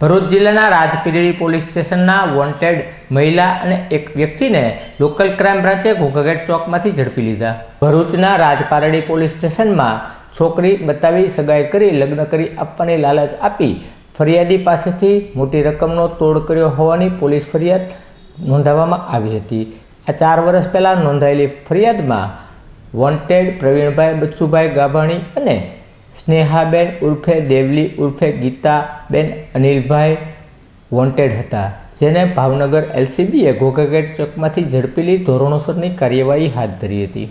ભરૂચ જિલ્લાના રાજપીપળી પોલીસ સ્ટેશનના વોન્ટેડ મહિલા અને એક વ્યક્તિને લોકલ ક્રાઇમ બ્રાન્ચે ઘોઘાઘાટ ચોકમાંથી ઝડપી લીધા। ભરૂચના રાજપારડી પોલીસ સ્ટેશનમાં છોકરી બતાવી સગાઈ કરી લગ્ન કરી આપવાની લાલચ આપી ફરિયાદી પાસેથી મોટી રકમનો તોડ કર્યો હોવાની પોલીસ ફરિયાદ નોંધાવવામાં આવી હતી। આ 4 વર્ષ પહેલાં નોંધાયેલી ફરિયાદમાં વોન્ટેડ પ્રવીણભાઈ બચ્ચુભાઈ ગાભાણી અને સ્નેહાબેન ઉર્ફે દેવલી ઉર્ફે ગીતાબેન અનિલભાઈ વોન્ટેડ હતા, જેને ભાવનગર એલસીબીએ ઘોઘાઘાટ ચોકમાંથી ઝડપી લઈ ધોરણસરની કાર્યવાહી હાથ ધરી હતી।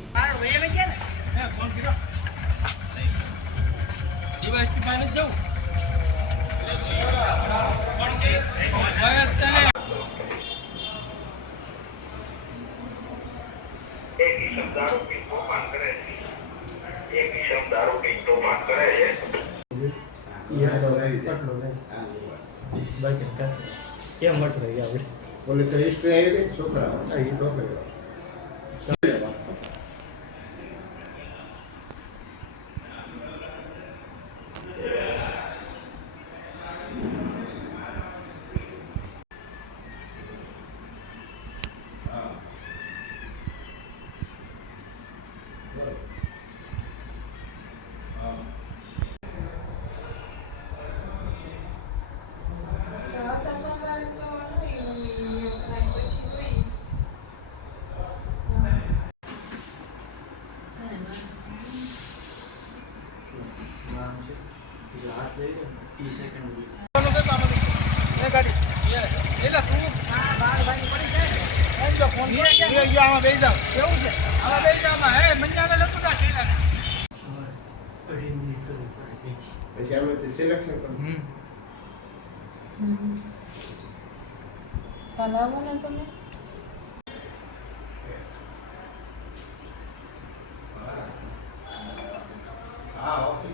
કેમ મત રહી આવે બોલે તો હિસ્ટ્રી આવી ગઈ છોકરા અહીં તો કર્યો સિલેક્શન કરું બનાવો ને તમે હા ઓકે